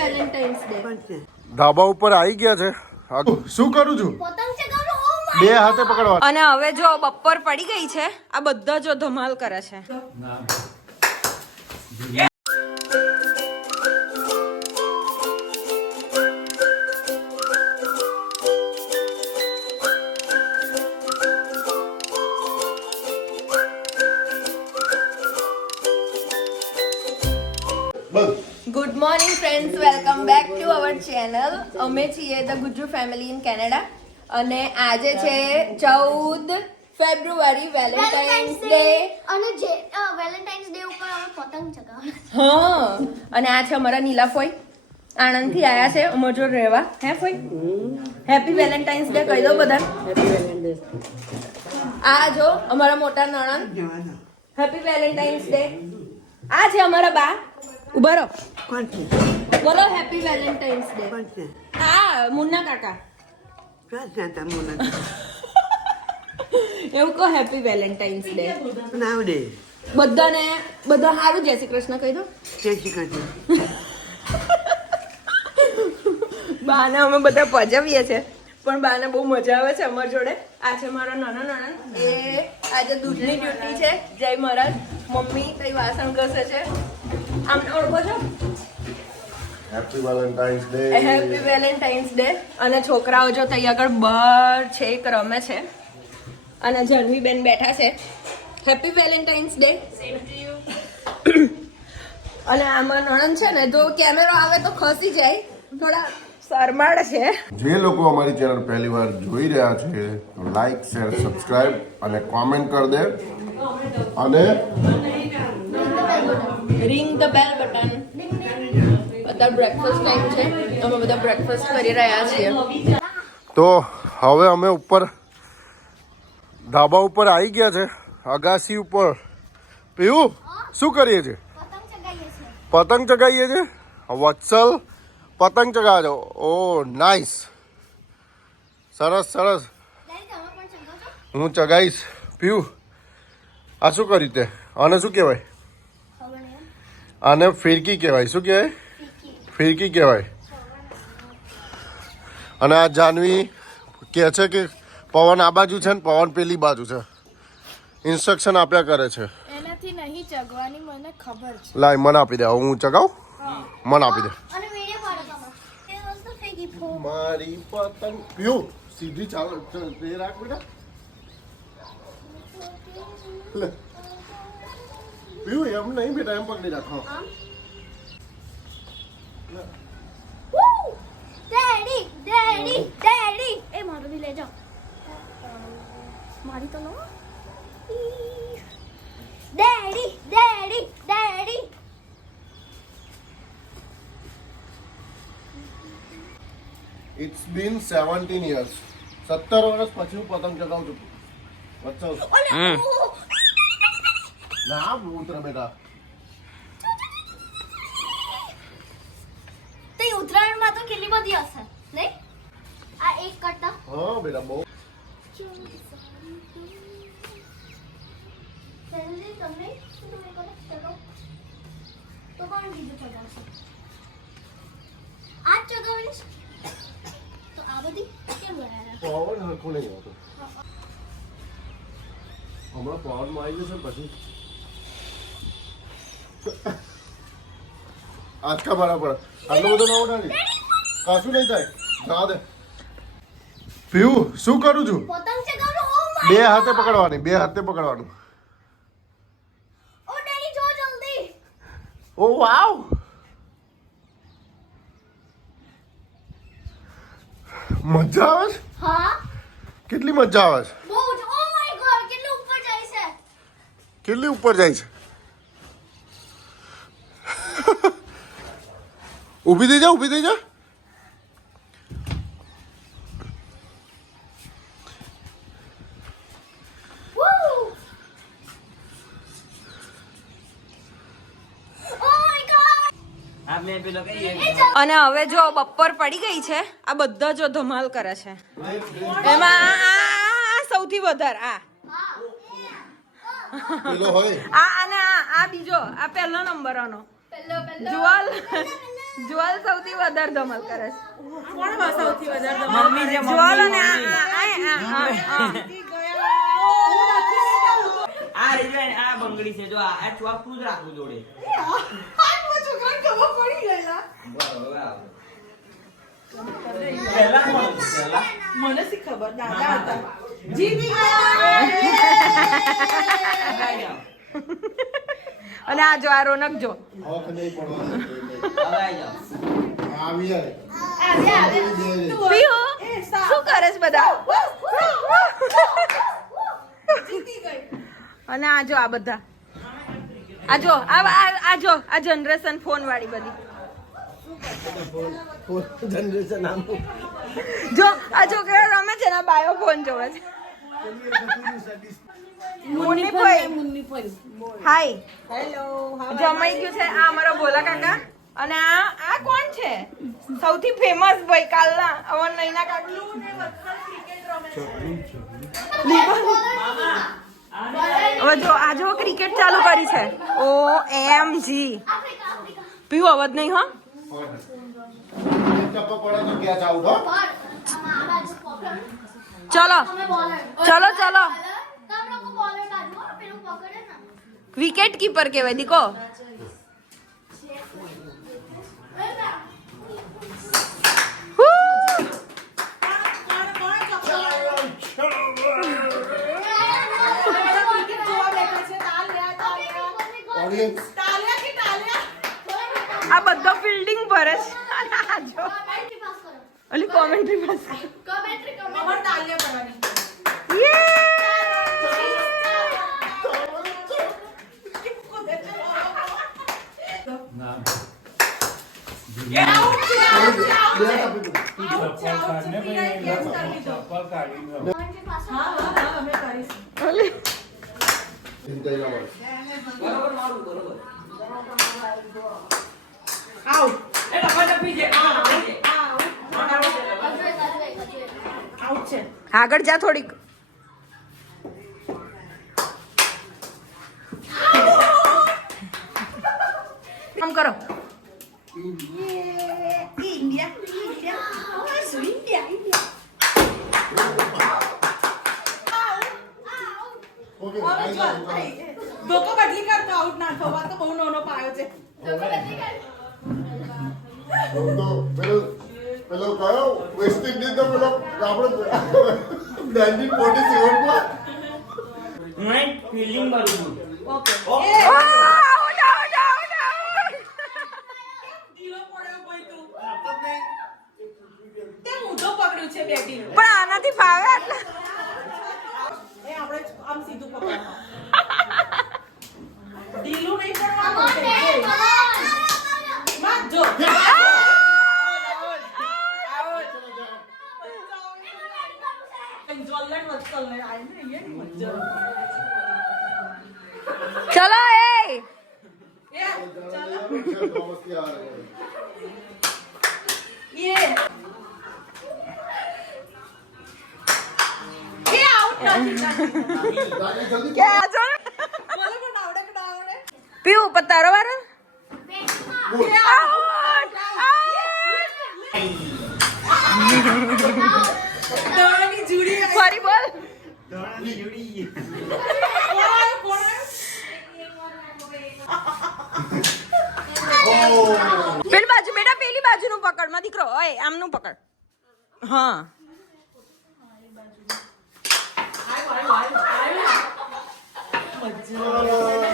Valentine's day. ધાબા ઉપર આવી ગયા છે. શું કરું છું? બે હાથે પકડવા. અને હવે જો બપોર પડી ગઈ છે, આ બધા જો ધમાલ કરે છે. Good morning friends, welcome back to our channel. અમે છીએ the Gujju family in Canada અને આજે છે 14 ફેબ્રુઆરી, વેલેન્ટાઇન્સ ડે. અને જે વેલેન્ટાઇન્સ ડે ઉપર અમે પતંગ ચગાવવાના. હા, અને આ છે અમારા નીલા ફોઈ, આણંદ થી આયા છે અમાર જોડે રહેવા. હે ફોઈ, હેપી વેલેન્ટાઇન્સ ડે કહી દો બધા. આ જો અમારા મોટા નણંદ, હેપી વેલેન્ટાઇન્સ ડે. આ છે અમારા બા, ઉભા રહો, બોલો હેપી વેલેન્ટાઇન્સ ડે. હા, મુન્ના કાકા, એવું કહો હેપી વેલેન્ટાઇન્સ ડે. બધાને બધા સારું જય શ્રી કૃષ્ણ કહી દો. બાને અમે બધા પજવીએ છે, પણ બાને બહુ મજા આવે છે અમારી જોડે. આ છે મારા નાના નણંદ, એ આજે દૂધની ડ્યુટી છે. જય મહારાજ. મમ્મી તઈ વાસણ ઘસે છે. આમને ઓળખો છો? Happy Valentine's day. Happy Valentine's day. અને છોકરાઓ જો તઈ આગળ બહાર છે એક રમે છે, અને જન્મી બેન બેઠા છે. Happy Valentine's day. અને આમાં નણંદ છે ને, જો કેમેરો આવે તો ખસી જાય, થોડા શરમાળ છે. જે લોકો અમારી ચેનલ પહેલી વાર જોઈ રહ્યા છે, લાઈક, શેર, સબસ્ક્રાઇબ અને કોમેન્ટ કરી દે. અને રિંગ ધ બેલ બટન. અત્યારે બ્રેકફાસ્ટ ટાઈમ છે, અમે બધા બ્રેકફાસ્ટ કરી રહ્યા છીએ. તો હવે અમે ઉપર ધાબા ઉપર આવી ગયા છે, અગાસી ઉપર. પીવું શું કરીએ છીએ? પતંગ ચગાવીએ છીએ. વત્સલ પતંગ ચગાવજો. ઓ નાઈસ, સરસ સરસ. હું ચગાવીશ. પીવું આ શું કર્યું તે? આને શું કહેવાય? આને ફિરકી કહેવાય. શું કહેવાય? ફિરકી કહેવાય. અને આ જાનવી કહે છે કે પવન આ બાજુ છે ને પવન પેલી બાજુ છે. ઇન્સ્ટ્રક્શન આપ્યા કરે છે. એનાથી નહીં ચગવાની, મને ખબર છે. લાય મને આપી દે, હું ચગાવું. મને આપી દે. અને વિડિયો પાડો તમે. એ વસ્તુ ફેંકી ફો. મારી પતંગ પીવું સીધી ચાલો તે રાખ બેટા. લે પીવું એમ નહીં બેટા, એમ પકડી રાખો. વૂ! Daddy daddy daddy. એ મારું બી લઈ જાઓ. મારી તો લો. Daddy daddy daddy. It's been 17 years. 17 વર્ષ પછી હું પતંગ ચગાવું છું. વચ્ચે ના ઉતરે બેટા. તે ઉત્તરાયણમાં તો કેટલી બધી હશે નહીં? આ એક કરતા હા બેટા બહુ. પહેલી તમને શું તમે કરો ચગાવો તો કોણ બીજું ચગાવશે? આ જ ચગાવવાની છે? તો આ બધી કેમ બનાવ્યા? પવન હરખું નહીં આવતો. હમણાં પવનમાં આવી જશે પછી આજકા બરાબર. આટલો બધો ના ઉડાડી, કશું નહીં થાય. જા દે. પીવું શું કરું છું? પતંગ ચગાવવાનો. ઓ માય બે હાથે પકડવાની, બે હાથે પકડવાનું. ઓ ડેડી જો જલ્દી. ઓ વાવ, મજા આવે છે. હા કેટલી મજા આવે છે. બહુ જ. ઓ માય ગોડ કેટલું ઉપર જાય છે. કેટલી ઉપર જાય છે. ઊભી થઈ જા, ઊભી થઈ જા. વૂ! Oh my god. અને હવે જો બપોર પડી ગઈ છે, આ બધા જો ધમાલ કરે છે. એમાં આ સૌથી વધારે આ પેલો હોય આ અને આ બીજો, આ પહેલો નંબર આનો જુવાલ. જ્વાલ સૌથી વધારે ધમાલ કરે છે. સૌથી વધારે મમ્મી જે જ્વાલ અને આ બંગડી છે જો આ ચોખ્ખું જ રાખવું જોડે મને શી ખબર દાદા હતા જીતી અને આ જો આ રોનક જો પીહુ શું કરે છે બધા અને આ જો આ બધા આ જો આ જો આ જનરેશન ફોન વાળી બધી જો આ છોકરા રમે છે ને બાયો ફોન જોવે છે મુન્નીભાઈ હાય હેલો જમાઈ ગયું છે આ અમારો ભોલા કાકા અને આ કોણ છે સૌથી ફેમસ ભાઈ કાલના અવન નૈના કાકી હવે જો આ જો ક્રિકેટ ચાલુ કરી છે OMG પીવું અવાજ નહીં હા ચલો ચલો ચલો વિકેટ કીપર કહેવાય દીકો આ બધો ફિલ્ડિંગ ભરે છે આ જો અલી કોમેન્ટ્રી પાસ આગળ જા થોડીક આમ કરો ધોકો બદલી કરતો આઉટ ના થવા તો બહુ નાનો પાયો છે પેલો કયો વેસ્ટ ઇન્ડિઝ નો પેલો આપણે 1947 માં હું ફિલ્ડિંગ કરું છું ઓકે આઉટ આઉટ આઉટ ઢીલો પડ્યો ભાઈ તું તે ઊંધો પકડ્યું છે બેટિંગ પણ આનાથી ફાવે આટલા એ આપણે આમ સીધું પકડવાનું ઢીલું નહીં પડવાનું માં જો જોલ્લન વચ્ચે લઈ આઈને અહીંયા ની મજા ચલો એ ચાલો એ આઉટ નથી કે આ જો બોલો પણ આવડે કે ના આવડે પીવું પણ તારો વારો દવાની જુડી ફરી બોલ પેલી બાજુ બેટા પેલી બાજુનું પકડ માં દીકરો ઓય આમનું પકડ હા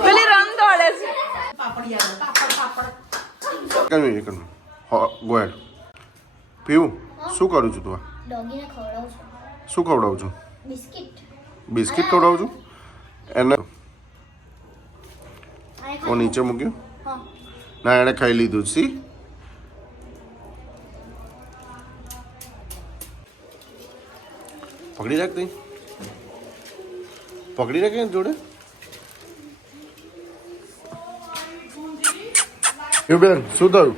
પેલી રન દોડે છે ગો હેડ પીવું શું કરું છું તું આ ડોગીને ખવડાવું છું શું ખવડાવું છું બિસ્કિટ બિસ્કિટ ખવડાવું છું એને આ ઓ નીચે મૂક્યું હા ના એણે ખાઈ લીધું સી પકડી રાખ તઈ પકડી રાખે જોડે એ બેન શું થયું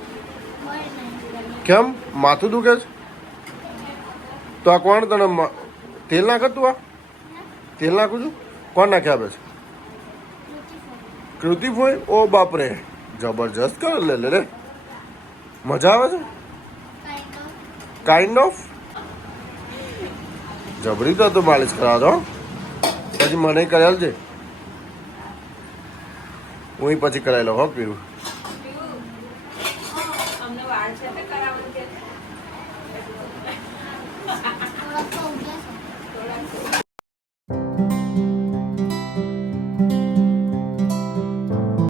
કેમ માથું દુખે છે તો આ કોણ તને તેલ નાખે તું આ તેલ નાખું છું કોણ નાખે આપે છે કૃતિ ફોઈ ઓ બાપરે જબરજસ્ત કર લે લે મજા આવે છે કાઇન્ડ ઓફ જબરી તો તું માલિશ કરાવો છો પછી મને કરેલ છે હું પછી કરાવી લઉં હો પીવું અમને વાળ છે તે કરાવવાનું કે થોડા તો